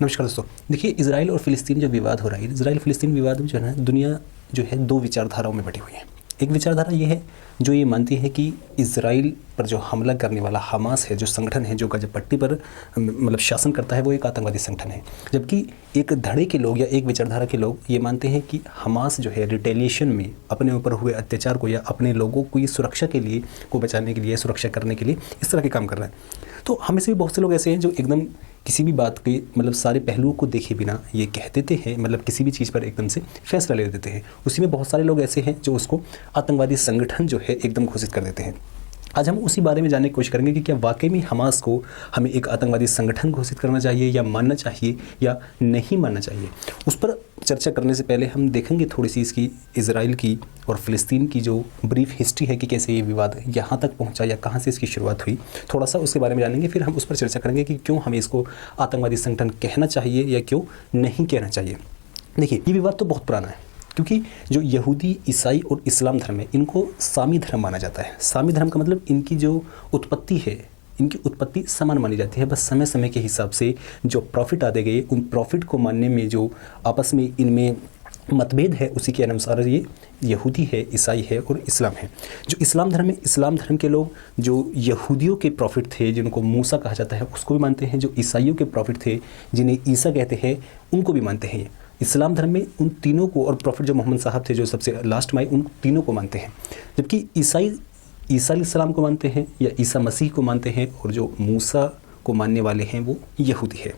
नमस्कार दोस्तों। देखिए, इजराइल और फ़िलिस्तीन जो विवाद हो रहा है, इजराइल फ़िलिस्तीन विवाद में जो है ना, दुनिया जो है दो विचारधाराओं में बटी हुई है। एक विचारधारा ये है जो ये मानती है कि इजराइल पर जो हमला करने वाला हमास है, जो संगठन है, जो गजा पट्टी पर मतलब शासन करता है, वो एक आतंकवादी संगठन है। जबकि एक धड़े के लोग या एक विचारधारा के लोग ये मानते हैं कि हमास जो है रिटेलिएशन में अपने ऊपर हुए अत्याचार को या अपने लोगों को ये सुरक्षा के लिए को बचाने के लिए, सुरक्षा करने के लिए इस तरह के काम कर रहा है। तो हमें से भी बहुत से लोग ऐसे हैं जो एकदम किसी भी बात के मतलब सारे पहलुओं को देखे बिना ये कह देते हैं, मतलब किसी भी चीज़ पर एकदम से फैसला ले देते हैं। उसी में बहुत सारे लोग ऐसे हैं जो उसको आतंकवादी संगठन जो है एकदम घोषित कर देते हैं। आज हम उसी बारे में जानने की कोशिश करेंगे कि क्या वाकई में हमास को हमें एक आतंकवादी संगठन घोषित करना चाहिए या मानना चाहिए या नहीं मानना चाहिए। उस पर चर्चा करने से पहले हम देखेंगे थोड़ी सी इसकी इजराइल की और फ़िलिस्तीन की जो ब्रीफ हिस्ट्री है कि कैसे ये विवाद यहाँ तक पहुँचा या कहाँ से इसकी शुरुआत हुई, थोड़ा सा उसके बारे में जानेंगे। फिर हम उस पर चर्चा करेंगे कि क्यों हमें इसको आतंकवादी संगठन कहना चाहिए या क्यों नहीं कहना चाहिए। देखिए, ये विवाद तो बहुत पुराना है, क्योंकि जो यहूदी, ईसाई और इस्लाम धर्म है, इनको सामी धर्म माना जाता है। सामी धर्म का मतलब इनकी जो उत्पत्ति है, इनकी उत्पत्ति समान मानी जाती है। बस समय समय के हिसाब से जो प्रॉफिट आते गए, उन प्रॉफिट को मानने में जो आपस में इनमें मतभेद है, उसी के अनुसार ये यहूदी है, ईसाई है और इस्लाम है। जो इस्लाम धर्म है, इस्लाम धर्म के लोग जो यहूदियों के प्रॉफिट थे, जिनको मूसा कहा जाता है, उसको भी मानते हैं। जो ईसाइयों के प्रॉफिट थे, जिन्हें ईसा कहते हैं, उनको भी मानते हैं। इस्लाम धर्म में उन तीनों को, और प्रॉफिट जो मोहम्मद साहब थे जो सबसे लास्ट में आए, उन तीनों को मानते हैं। जबकि ईसाई ईसा अलैहिस्सलाम को मानते हैं या ईसा मसीह को मानते हैं, और जो मूसा को मानने वाले हैं वो यहूदी है।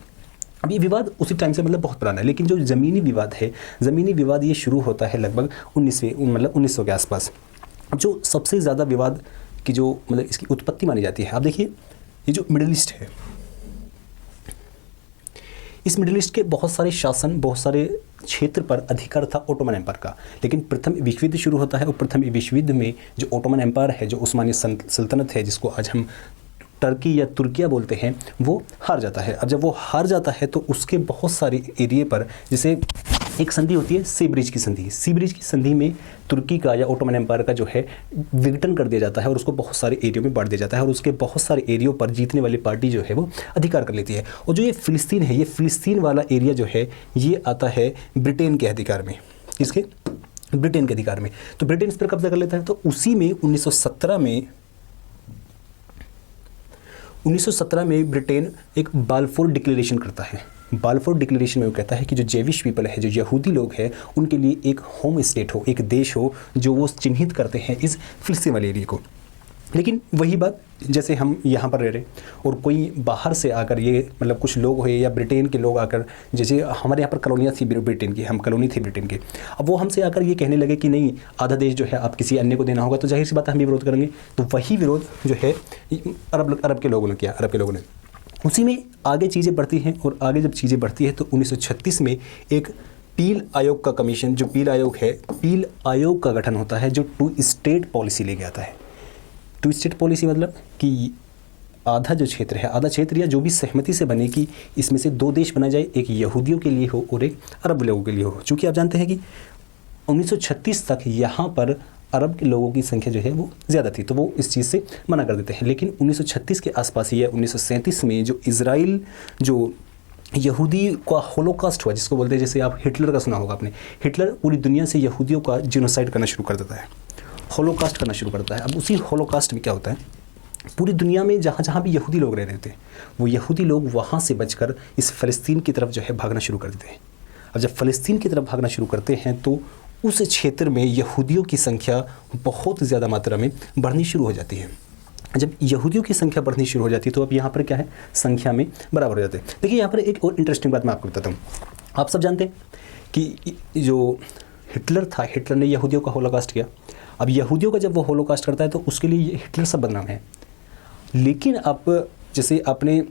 अब ये विवाद उसी टाइम से मतलब बहुत पुराना है, लेकिन जो ज़मीनी विवाद है, ज़मीनी विवाद ये शुरू होता है लगभग 1900 के आसपास। अब जो सबसे ज़्यादा विवाद की जो मतलब इसकी उत्पत्ति मानी जाती है, आप देखिए ये जो मिडिल ईस्ट है, इस मिडिल ईस्ट के बहुत सारे शासन, बहुत सारे क्षेत्र पर अधिकार था ओटोमन एम्पायर का। लेकिन प्रथम विश्व युद्ध शुरू होता है, और प्रथम विश्व युद्ध में जो ओटोमन एम्पायर है, जो उस्मानी सल्तनत है, जिसको आज हम टर्की या तुर्किया बोलते हैं, वो हार जाता है। अब जब वो हार जाता है तो उसके बहुत सारे एरिए पर, जैसे एक संधि होती है सी ब्रिज की संधि, सी ब्रिज की संधि में तुर्की का या ओटोमन एम्पायर का जो है विघटन कर दिया जाता है, और उसको बहुत सारे एरियो में बांट दिया जाता है, और उसके बहुत सारे एरियो पर जीतने वाली पार्टी जो है वो अधिकार कर लेती है। और जो ये फ़िलिस्तीन है, ये फ़िलिस्तीन वाला एरिया जो है ये आता है ब्रिटेन के अधिकार में। किसके? ब्रिटेन के अधिकार में। तो ब्रिटेन इस पर कब्जा कर लेता है। तो उसी में 1917 में ब्रिटेन एक बाल्फोर डिक्लेरेशन करता है। बाल्फोर डिक्लेरेशन में वो कहता है कि जो जेविश पीपल है, जो यहूदी लोग हैं, उनके लिए एक होम स्टेट हो, एक देश हो, जो वो चिन्हित करते हैं इस फ़िलिस्तीन वाले एरिया को। लेकिन वही बात, जैसे हम यहाँ पर रह रहे और कोई बाहर से आकर, ये मतलब कुछ लोग हुए या ब्रिटेन के लोग आकर, जैसे हमारे यहाँ पर कॉलोनियाँ थी ब्रिटेन की, हम कॉलोनी थी ब्रिटेन के, अब वो हमसे आकर ये कहने लगे कि नहीं, आधा देश जो है आप किसी अन्य को देना होगा, तो जाहिर सी बात है हम भी विरोध करेंगे। तो वही विरोध जो है अरब के लोगों ने किया, अरब के लोगों ने। उसी में आगे चीज़ें बढ़ती हैं, और आगे जब चीज़ें बढ़ती है तो 1936 में एक पील आयोग का कमीशन, जो पील आयोग है, पील आयोग का गठन होता है, जो 2 स्टेट पॉलिसी लेके आता है। 2 स्टेट पॉलिसी मतलब कि आधा जो क्षेत्र है, आधा क्षेत्र या जो भी सहमति से बने कि इसमें से 2 देश बनाए जाए, एक यहूदियों के लिए हो और एक अरब लोगों के लिए हो। चूँकि आप जानते हैं कि 1936 तक यहाँ पर अरब के लोगों की संख्या जो है वो ज़्यादा थी, तो वो इस चीज़ से मना कर देते हैं। लेकिन 1936 के आसपास या 1937 में जो इजराइल, जो यहूदी का होलोकास्ट हुआ, जिसको बोलते हैं, जैसे आप हिटलर का सुना होगा आपने, हिटलर पूरी दुनिया से यहूदियों का जीनोसाइड करना शुरू कर देता है, होलोकास्ट करना शुरू करता है। अब उसी होलोकास्ट में क्या होता है, पूरी दुनिया में जहाँ जहाँ भी यहूदी लोग रह रहे थे, वो यहूदी लोग वहाँ से बचकर इस फ़लस्तीन की तरफ जो है भागना शुरू कर देते हैं। अब जब फ़लस्तीन की तरफ भागना शुरू करते हैं तो उस क्षेत्र में यहूदियों की संख्या बहुत ज़्यादा मात्रा में बढ़नी शुरू हो जाती है। जब यहूदियों की संख्या बढ़नी शुरू हो जाती है तो अब यहाँ पर क्या है, संख्या में बराबर हो जाते हैं। देखिए, यहाँ पर एक और इंटरेस्टिंग बात मैं आपको बताता हूँ। आप सब जानते हैं कि जो हिटलर था, हिटलर ने यहूदियों का होलोकास्ट किया। अब यहूदियों का जब वो होलोकास्ट करता है तो उसके लिए हिटलर सब बदनाम है। लेकिन आप जैसे आपने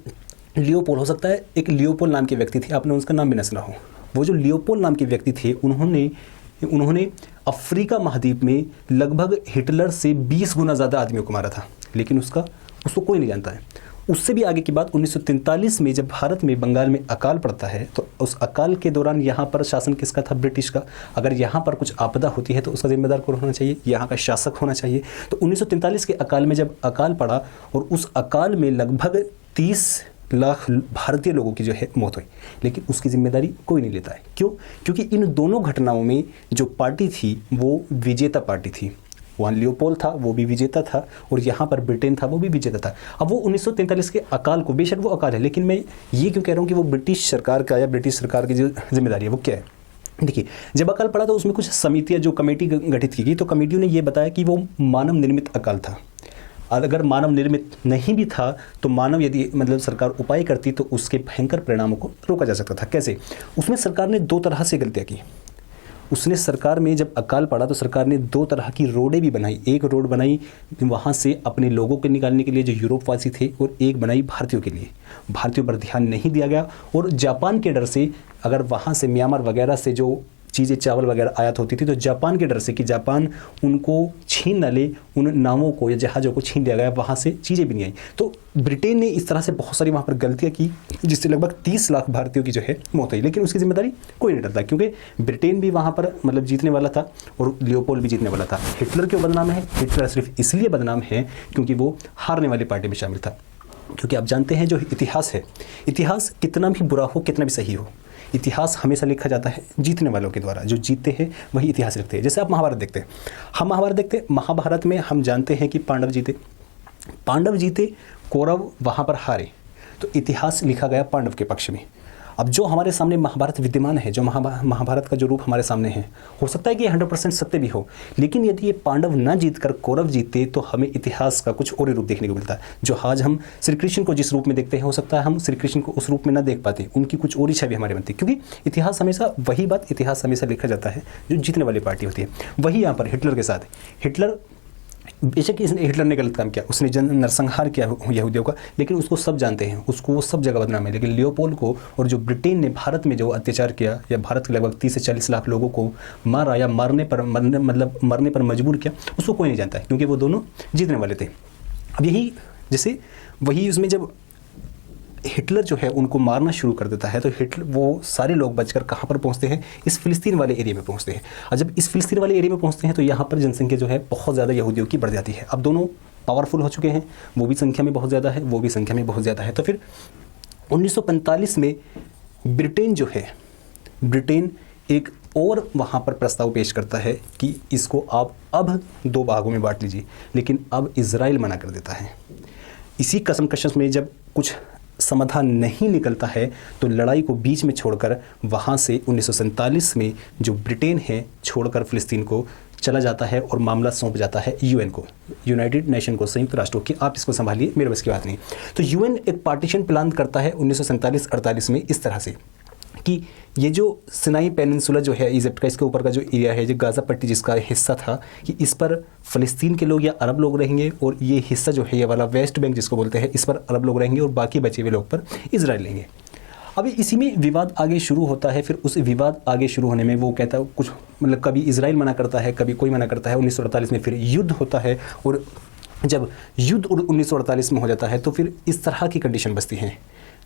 लियोपोल, हो सकता है एक लियोपोल नाम के व्यक्ति थे, आपने उसका नाम भी न सुना हो। वो जो लियोपोल नाम के व्यक्ति थे, उन्होंने अफ्रीका महाद्वीप में लगभग हिटलर से 20 गुना ज़्यादा आदमियों को मारा था, लेकिन उसको कोई नहीं जानता है। उससे भी आगे की बात, 1943 में जब भारत में, बंगाल में अकाल पड़ता है, तो उस अकाल के दौरान यहाँ पर शासन किसका था? ब्रिटिश का। अगर यहाँ पर कुछ आपदा होती है तो उसका जिम्मेदार कौन होना चाहिए? यहाँ का शासक होना चाहिए। तो 1943 के अकाल में जब अकाल पड़ा, और उस अकाल में लगभग 30 लाख भारतीय लोगों की जो है मौत हुई, लेकिन उसकी जिम्मेदारी कोई नहीं लेता है। क्यों? क्योंकि इन दोनों घटनाओं में जो पार्टी थी वो विजेता पार्टी थी। वहाँ लियोपोल्ड था, वो भी विजेता था, और यहाँ पर ब्रिटेन था, वो भी विजेता था। अब वो 1943 के अकाल को, बेशक वो अकाल है, लेकिन मैं ये क्यों कह रहा हूँ कि वो ब्रिटिश सरकार का या ब्रिटिश सरकार की जो जिम्मेदारी है वो क्या है। देखिए, जब अकाल पड़ा तो उसमें कुछ समितियाँ, जो कमेटी गठित की गई, तो कमेटियों ने ये बताया कि वो मानव निर्मित अकाल था। अगर मानव निर्मित नहीं भी था तो मानव यदि मतलब सरकार उपाय करती तो उसके भयंकर परिणामों को रोका जा सकता था। कैसे? उसमें सरकार ने दो तरह से गलतियाँ की। उसने सरकार में जब अकाल पड़ा तो सरकार ने दो तरह की रोडें भी बनाई। एक रोड बनाई वहाँ से अपने लोगों को निकालने के लिए जो यूरोपवासी थे, और एक बनाई भारतीयों के लिए। भारतीयों पर ध्यान नहीं दिया गया, और जापान के डर से, अगर वहाँ से म्यांमार वगैरह से जो चीज़ें चावल वगैरह आयात होती थी, तो जापान के डर से कि जापान उनको छीन न ले, उन नावों को या जहाज़ों को छीन लिया गया, वहाँ से चीज़ें भी नहीं आई। तो ब्रिटेन ने इस तरह से बहुत सारी वहाँ पर गलतियाँ की, जिससे लगभग 30 लाख भारतीयों की जो है मौत हुई, लेकिन उसकी जिम्मेदारी कोई नहीं डरता, क्योंकि ब्रिटेन भी वहाँ पर मतलब जीतने वाला था और लियोपोल्ड भी जीतने वाला था। हिटलर क्यों बदनाम है? हिटलर सिर्फ इसलिए बदनाम है क्योंकि वो हारने वाली पार्टी में शामिल था। क्योंकि आप जानते हैं जो इतिहास है, इतिहास कितना भी बुरा हो, कितना भी सही हो, इतिहास हमेशा लिखा जाता है जीतने वालों के द्वारा। जो जीतते हैं वही इतिहास लिखते हैं। जैसे आप महाभारत देखते हैं, हम महाभारत देखते हैं, महाभारत में हम जानते हैं कि पांडव जीते, कौरव वहाँ पर हारे, तो इतिहास लिखा गया पांडव के पक्ष में। अब जो हमारे सामने महाभारत विद्यमान है, जो महाभारत का जो रूप हमारे सामने है, हो सकता है कि 100% सत्य भी हो, लेकिन यदि ये पांडव न जीतकर कौरव जीतते तो हमें इतिहास का कुछ और ही रूप देखने को मिलता है। जो आज हम श्री कृष्ण को जिस रूप में देखते हैं, हो सकता है हम श्री कृष्ण को उस रूप में न देख पाते, उनकी कुछ और ही छवि हमारे बनती, क्योंकि इतिहास हमेशा वही बात, इतिहास हमेशा लिखा जाता है जो जीतने वाली पार्टी होती है। वही यहाँ पर हिटलर के साथ, हिटलर बेशक हिटलर ने गलत काम किया, उसने जन नरसंहार किया यहूदियों का, लेकिन उसको सब जानते हैं, उसको वो सब जगह बदनाम है। लेकिन लियोपोल्ड को और जो ब्रिटेन ने भारत में जो अत्याचार किया, या भारत के लगभग 30 से 40 लाख लोगों को मारा या मरने पर मजबूर किया, उसको कोई नहीं जानता है, क्योंकि वो दोनों जीतने वाले थे। अब यही जैसे वही उसमें जब हिटलर जो है उनको मारना शुरू कर देता है, तो हिटलर वो सारे लोग बचकर कहाँ पर पहुँचते हैं? इस फिलिस्तीन वाले एरिया में पहुँचते हैं। और जब इस फिलिस्तीन वाले एरिया में पहुँचते हैं तो यहाँ पर जनसंख्या जो है बहुत ज़्यादा यहूदियों की बढ़ जाती है। अब दोनों पावरफुल हो चुके हैं, वो भी संख्या में बहुत ज़्यादा है, वो भी संख्या में बहुत ज़्यादा है। तो फिर 1945 में ब्रिटेन जो है, ब्रिटेन एक और वहाँ पर प्रस्ताव पेश करता है कि इसको आप अब 2 भागों में बांट लीजिए, लेकिन अब इजराइल मना कर देता है। इसी कसमकश में जब कुछ समाधान नहीं निकलता है तो लड़ाई को बीच में छोड़कर वहाँ से 1947 में जो ब्रिटेन है छोड़कर फिलिस्तीन को चला जाता है, और मामला सौंप जाता है यूएन को, यूनाइटेड नेशन को, संयुक्त राष्ट्रों की, आप इसको संभालिए, मेरे बस की बात नहीं। तो यूएन एक पार्टीशन प्लान करता है 1947-48 में इस तरह से कि ये जो सिनाई पेनिनसुला जो है इजिप्ट का, इसके ऊपर का जो एरिया है, जो गाज़ा पट्टी जिसका हिस्सा था, कि इस पर फ़लस्तीन के लोग या अरब लोग रहेंगे, और ये हिस्सा जो है ये वाला वेस्ट बैंक जिसको बोलते हैं, इस पर अरब लोग रहेंगे, और बाकी बचे हुए लोग पर इजराइल रहेंगे। अभी इसी में विवाद आगे शुरू होता है। फिर उस विवाद आगे शुरू होने में वो कहता है कुछ, मतलब कभी इजराइल मना करता है, कभी कोई मना करता है। 1948 में फिर युद्ध होता है, और जब युद्ध 1948 में हो जाता है तो फिर इस तरह की कंडीशन बसती है।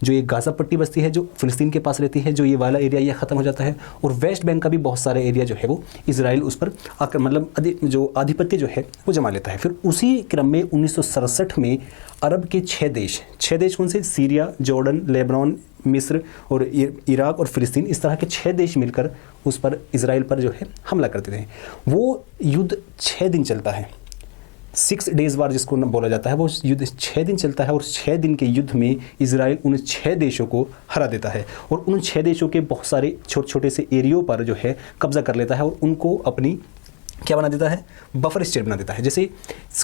जो ये गाज़ा पट्टी बस्ती है जो फ़िलिस्तीन के पास रहती है, जो ये वाला एरिया ये ख़त्म हो जाता है, और वेस्ट बैंक का भी बहुत सारे एरिया जो है वो इजराइल उस पर आकर मतलब जो आधिपत्य जो है वो जमा लेता है। फिर उसी क्रम में 1967 में अरब के 6 देश कौन से? सीरिया, जॉर्डन, लेबनान, मिस्र और इराक और फ़िलिस्तीन, इस तरह के 6 देश मिलकर उस पर इजराइल पर जो है हमला करते थे। वो युद्ध 6 दिन चलता है, 6 डेज़ वार जिसको बोला जाता है। वो युद्ध 6 दिन चलता है, और 6 दिन के युद्ध में इजराइल उन 6 देशों को हरा देता है, और उन 6 देशों के बहुत सारे छोटे छोटे से एरियो पर जो है कब्जा कर लेता है, और उनको अपनी क्या बना देता है? बफर स्टेट बना देता है। जैसे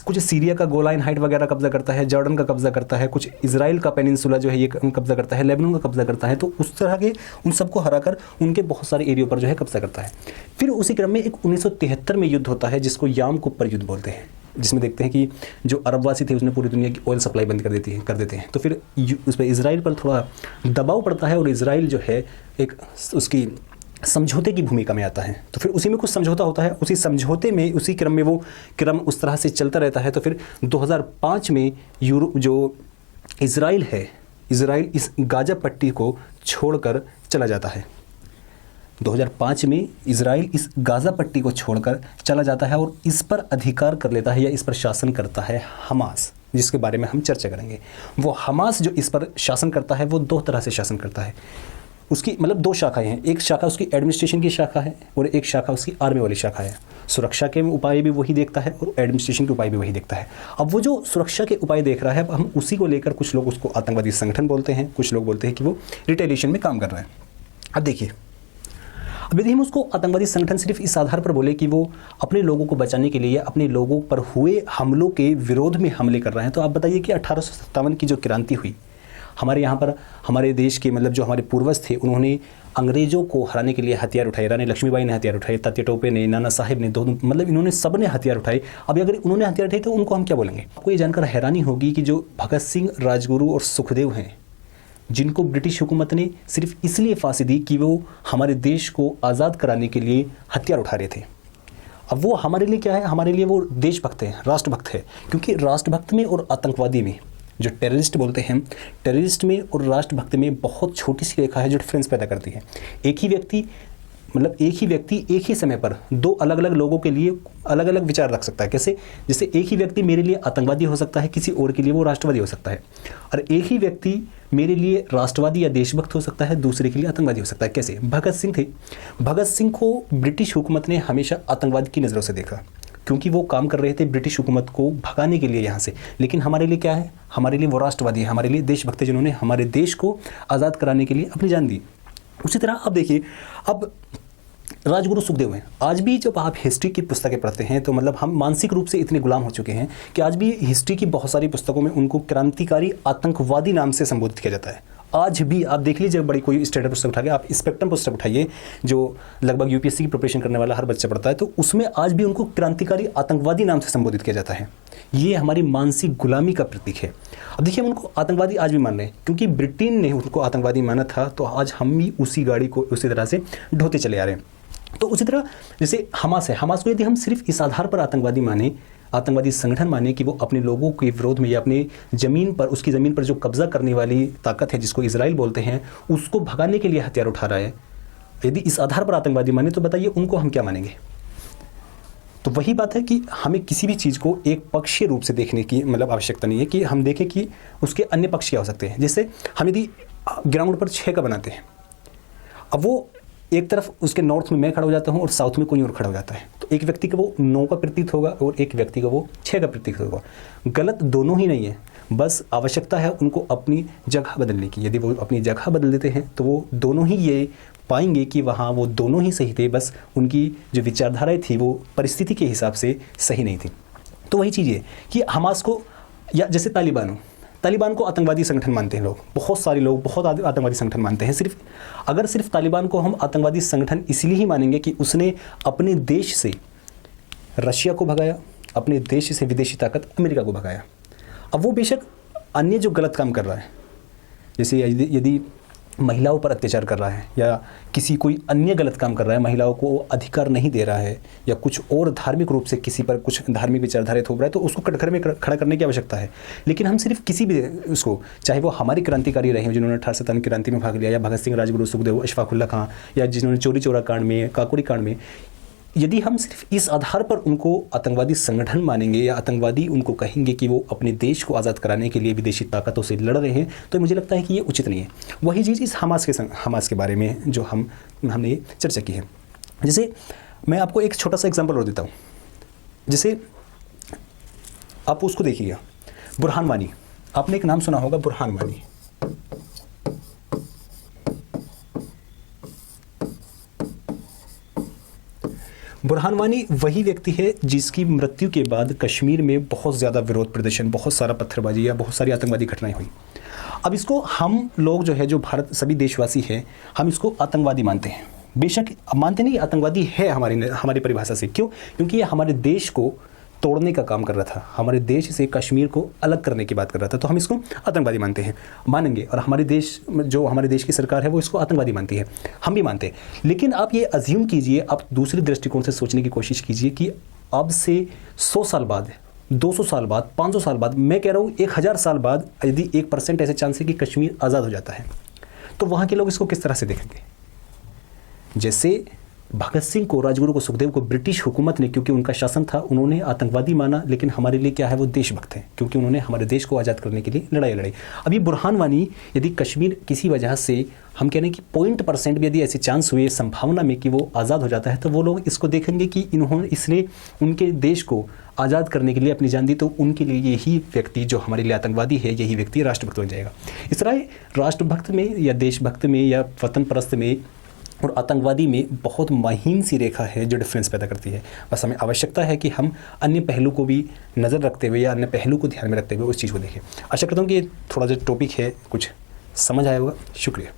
कुछ सीरिया का गोलान हाइट वगैरह कब्जा करता है, जॉर्डन का कब्जा करता है, कुछ इजराइल का पेनिनसुला जो है ये कब्जा करता है, लेबनान का कब्जा करता है। तो उस तरह के उन सबको हराकर उनके बहुत सारे एरियो पर जो है कब्जा करता है। फिर उसी क्रम में एक 1973 में युद्ध होता है जिसको याम कुपर युद्ध बोलते हैं, जिसमें देखते हैं कि जो अरबवासी थे उसने पूरी दुनिया की ऑयल सप्लाई बंद कर देते हैं। तो फिर उस पर इजराइल पर थोड़ा दबाव पड़ता है, और इजराइल जो है एक उसकी समझौते की भूमिका में आता है। तो फिर उसी में कुछ समझौता होता है, उसी समझौते में उसी क्रम में वो क्रम उस तरह से चलता रहता है। तो फिर 2005 में यूरोप जो इजराइल है, इजराइल इस गाजा पट्टी को छोड़कर चला जाता है। 2005 में इजराइल इस गाजा पट्टी को छोड़कर चला जाता है, और इस पर अधिकार कर लेता है या इस पर शासन करता है हमास। जिसके बारे में हम चर्चा करेंगे। वो हमास जो इस पर शासन करता है वो दो तरह से शासन करता है। उसकी मतलब दो शाखाएं हैं, एक शाखा उसकी एडमिनिस्ट्रेशन की शाखा है और एक शाखा उसकी आर्मी वाली शाखा है। सुरक्षा के उपाय भी वही देखता है और एडमिनिस्ट्रेशन के उपाय भी वही देखता है। अब वो जो सुरक्षा के उपाय देख रहा है, अब हम उसी को लेकर कुछ लोग उसको आतंकवादी संगठन बोलते हैं, कुछ लोग बोलते हैं कि वो रिटेलिएशन में काम कर रहा है। अब देखिए, अब यदि हम उसको आतंकवादी संगठन सिर्फ इस आधार पर बोले कि वो अपने लोगों को बचाने के लिए या अपने लोगों पर हुए हमलों के विरोध में हमले कर रहे हैं, तो आप बताइए कि 1857 की जो क्रांति हुई हमारे यहाँ पर, हमारे देश के मतलब जो हमारे पूर्वज थे, उन्होंने अंग्रेजों को हराने के लिए हथियार उठाए। रानी लक्ष्मीबाई ने हथियार उठाए, तात्या टोपे ने, नाना साहेब ने, दोनों मतलब इन्होंने सब ने हथियार उठाए। अब अगर उन्होंने हथियार उठाए तो उनको हम क्या बोलेंगे? आपको ये जानकर हैरानी होगी कि जो भगत सिंह, राजगुरु और सुखदेव हैं, जिनको ब्रिटिश हुकूमत ने सिर्फ इसलिए फांसी दी कि वो हमारे देश को आज़ाद कराने के लिए हथियार उठा रहे थे। अब वो हमारे लिए क्या है? हमारे लिए वो देशभक्त है, राष्ट्रभक्त है। क्योंकि राष्ट्रभक्त में और आतंकवादी में, जो टेररिस्ट बोलते हैं, टेररिस्ट में और राष्ट्रभक्त में बहुत छोटी सी रेखा है जो डिफरेंस पैदा करती है। एक ही व्यक्ति एक ही समय पर दो अलग अलग लोगों के लिए अलग अलग विचार रख सकता है। कैसे? जैसे एक ही व्यक्ति मेरे लिए आतंकवादी हो सकता है, किसी और के लिए वो राष्ट्रवादी हो सकता है। और एक ही व्यक्ति मेरे लिए राष्ट्रवादी या देशभक्त हो सकता है, दूसरे के लिए आतंकवादी हो सकता है। कैसे? भगत सिंह थे, भगत सिंह को ब्रिटिश हुकूमत ने हमेशा आतंकवाद की नज़रों से देखा, क्योंकि वो काम कर रहे थे ब्रिटिश हुकूमत को भगाने के लिए यहाँ से। लेकिन हमारे लिए क्या है? हमारे लिए वो राष्ट्रवादी है, हमारे लिए देशभक्त है, जिन्होंने हमारे देश को आज़ाद कराने के लिए अपनी जान दी। उसी तरह अब देखिए, अब राजगुरु सुखदेव हैं। आज भी जब आप हिस्ट्री की पुस्तकें पढ़ते हैं तो मतलब हम मानसिक रूप से इतने गुलाम हो चुके हैं कि आज भी हिस्ट्री की बहुत सारी पुस्तकों में उनको क्रांतिकारी आतंकवादी नाम से संबोधित किया जाता है। आज भी आप देख लीजिए, बड़ी कोई स्टैंडर्ड पुस्तक उठा के, आप स्पेक्ट्रम पुस्तक उठाइए जो लगभग यूपीएससी की प्रिपरेशन करने वाला हर बच्चा पढ़ता है, तो उसमें आज भी उनको क्रांतिकारी आतंकवादी नाम से संबोधित किया जाता है। ये हमारी मानसिक गुलामी का प्रतीक है। अब देखिए, हम उनको आतंकवादी आज भी मान रहे हैं क्योंकि ब्रिटेन ने उनको आतंकवादी माना था, तो आज हम भी उसी गाड़ी को उसी तरह से ढोते चले आ रहे हैं। तो उसी तरह जैसे हमास है, हमास को यदि हम सिर्फ इस आधार पर आतंकवादी माने, आतंकवादी संगठन माने कि वो अपने लोगों के विरोध में या अपने ज़मीन पर, उसकी ज़मीन पर जो कब्जा करने वाली ताकत है जिसको इजराइल बोलते हैं, उसको भगाने के लिए हथियार उठा रहा है, यदि इस आधार पर आतंकवादी माने, तो बताइए उनको हम क्या मानेंगे? तो वही बात है कि हमें किसी भी चीज़ को एक पक्षीय रूप से देखने की मतलब आवश्यकता नहीं है कि हम देखें कि उसके अन्य पक्ष क्या हो सकते हैं। जैसे हम यदि ग्राउंड पर 6 का बनाते हैं, अब वो एक तरफ उसके नॉर्थ में मैं खड़ा हो जाता हूँ और साउथ में कोई और खड़ा हो जाता है, तो एक व्यक्ति का वो 9 का प्रतीक होगा और एक व्यक्ति का वो 6 का प्रतीक होगा। गलत दोनों ही नहीं है, बस आवश्यकता है उनको अपनी जगह बदलने की। यदि वो अपनी जगह बदल देते हैं तो वो दोनों ही ये पाएंगे कि वहाँ वो दोनों ही सही थे, बस उनकी जो विचारधाराएँ थी वो परिस्थिति के हिसाब से सही नहीं थी। तो वही चीज़ है कि हमास को, या जैसे तालिबान को आतंकवादी संगठन मानते हैं लोग, बहुत सारे लोग बहुत आतंकवादी संगठन मानते हैं। अगर सिर्फ तालिबान को हम आतंकवादी संगठन इसलिए ही मानेंगे कि उसने अपने देश से रशिया को भगाया, अपने देश से विदेशी ताकत अमेरिका को भगाया। अब वो बेशक अन्य जो गलत काम कर रहा है, जैसे यदि महिलाओं पर अत्याचार कर रहा है या किसी कोई अन्य गलत काम कर रहा है, महिलाओं को अधिकार नहीं दे रहा है या कुछ और धार्मिक रूप से किसी पर कुछ धार्मिक विचारधारा थोप रहा है, तो उसको कटघरे में खड़ा करने की आवश्यकता है। लेकिन हम सिर्फ किसी भी उसको, चाहे वो हमारे क्रांतिकारी रहे जिन्होंने 1857 क्रांति में भाग लिया, या भगत सिंह, राजगुरु सुखदेव, अशफाकुल्ला खां, या जिन्होंने चोरी चौरा कांड में, काकोरी कांड में, यदि हम सिर्फ इस आधार पर उनको आतंकवादी संगठन मानेंगे या आतंकवादी उनको कहेंगे कि वो अपने देश को आज़ाद कराने के लिए विदेशी ताकतों से लड़ रहे हैं, तो मुझे लगता है कि ये उचित नहीं है। वही चीज़ इस हमास के बारे में जो हमने चर्चा की है। जैसे मैं आपको एक छोटा सा एग्जाम्पल और देता हूँ। जैसे आप उसको देखिएगा, बुरहान वानी, आपने एक नाम सुना होगा, बुरहान वानी। बुरहान वानी वही व्यक्ति है जिसकी मृत्यु के बाद कश्मीर में बहुत ज़्यादा विरोध प्रदर्शन, बहुत सारा पत्थरबाजी या बहुत सारी आतंकवादी घटनाएं हुई। अब इसको हम लोग जो है, जो भारत सभी देशवासी हैं, हम इसको आतंकवादी मानते हैं। बेशक मानते नहीं, आतंकवादी है हमारी परिभाषा से। क्यों? क्योंकि ये हमारे देश को तोड़ने का काम कर रहा था, हमारे देश से कश्मीर को अलग करने की बात कर रहा था, तो हम इसको आतंकवादी मानेंगे। और हमारे देश की सरकार है वो इसको आतंकवादी मानती है, हम भी मानते हैं। लेकिन आप ये अज्यूम कीजिए, आप दूसरे दृष्टिकोण से सोचने की कोशिश कीजिए कि अब से 100 साल बाद, 200 साल बाद, 500 साल बाद, मैं कह रहा हूँ 1000 साल बाद, यदि 1% ऐसे चांस है कि कश्मीर आज़ाद हो जाता है, तो वहाँ के लोग इसको किस तरह से देखेंगे? जैसे भगत सिंह को, राजगुरु को, सुखदेव को ब्रिटिश हुकूमत ने, क्योंकि उनका शासन था, उन्होंने आतंकवादी माना, लेकिन हमारे लिए क्या है, वो देशभक्त हैं, क्योंकि उन्होंने हमारे देश को आज़ाद करने के लिए लड़ाई लड़ी। अब ये बुरहान वानी, यदि कश्मीर किसी वजह से, हम कह रहे हैं कि 0% भी यदि ऐसे चांस हुए संभावना में कि वो आज़ाद हो जाता है, तो वो लोग इसको देखेंगे कि इसने उनके देश को आज़ाद करने के लिए अपनी जान दी, तो उनके लिए यही व्यक्ति जो हमारे लिए आतंकवादी है, यही व्यक्ति राष्ट्रभक्त बन जाएगा। इस तरह राष्ट्रभक्त में या देशभक्त में या वतन परस्त में और आतंकवादी में बहुत महीन सी रेखा है जो डिफरेंस पैदा करती है। बस हमें आवश्यकता है कि हम अन्य पहलू को भी नज़र रखते हुए या अन्य पहलू को ध्यान में रखते हुए उस चीज़ को देखें। आशा करता हूँ कि थोड़ा जो टॉपिक है कुछ समझ आया होगा। शुक्रिया।